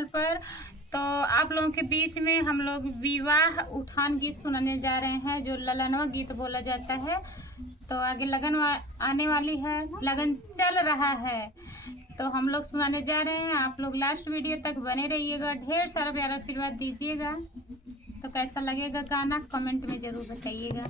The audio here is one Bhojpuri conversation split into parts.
चैनल पर। तो आप लोगों के बीच में हम लोग विवाह उठान गीत सुनाने जा रहे हैं, जो ललनवा गीत बोला जाता है। तो आगे लगन आने वाली है, लगन चल रहा है, तो हम लोग सुनाने जा रहे हैं। आप लोग लास्ट वीडियो तक बने रहिएगा, ढेर सारा प्यारा आशीर्वाद दीजिएगा। तो कैसा लगेगा गाना कमेंट में जरूर बताइएगा।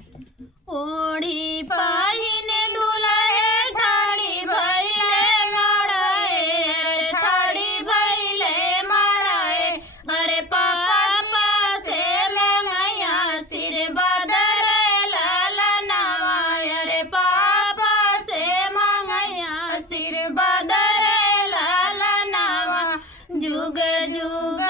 ओढ़ी पाहिने दुल्हे ठाड़ी भइले माड़ाए, अरे ठाड़ी भइले माड़ाए, अरे पापा से मंगैया आशीर्वाद रे ललनवा, अरे पापा से मंगैया आशीर्वाद रे ललनवा। जुग जुग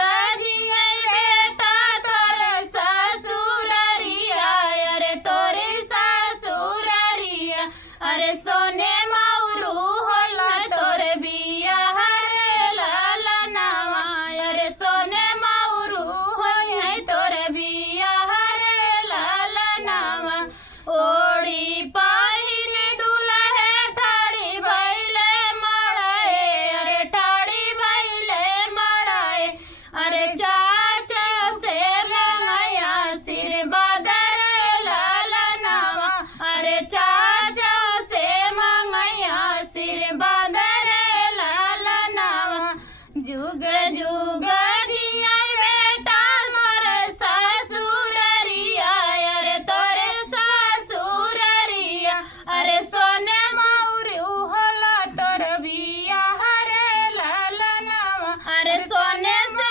जियै बेटा तोर ससुररिया, अरे तोरे ससुररिया, अरे सोने मौरू होला तोर बिया रे ललनवा, अरे सोने मौरू होई है तोर बिया रे ललनवा। ओढ़ी पाहिने दुल्हे ठाड़ी भइले माड़ाए, अरे ठाड़ी भइले माड़ाए, अरे चाचा से मंगैया आशीर्वाद रे ललनवा, अरे चाचा से मंगैया आशीर्वाद रे ललनवा। जुग जुग जियै बेटा तोर ससुररिया, अरे तोरे ससुररिया, अरे सोने मौरू होला तोर बिया रे ललनवा, अरे सोने से